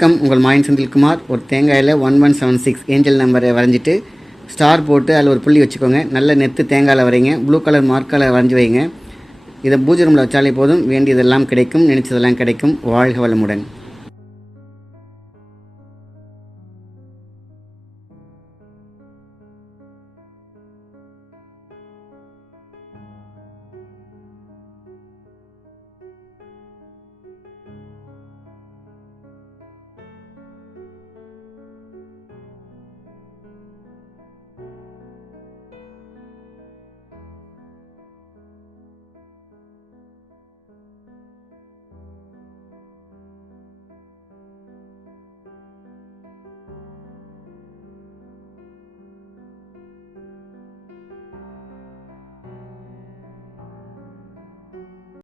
வணக்கம், உங்கள் மாயன் செந்தில்குமார். ஒரு தேங்காயில் 1176 ஏஞ்சல் நம்பரை வரைஞ்சிட்டு ஸ்டார் போட்டு அதில் ஒரு புள்ளி வச்சுக்கோங்க. நல்ல நெத்து தேங்காயில் வரைங்க. ப்ளூ கலர் மார்க்கால் வரைஞ்சி வைங்க. இதை பூஜை ரூமில் வச்சாலே போதும், வேண்டியதெல்லாம் கிடைக்கும், நினச்சதெல்லாம் கிடைக்கும். வாழ்க வளமுடன்.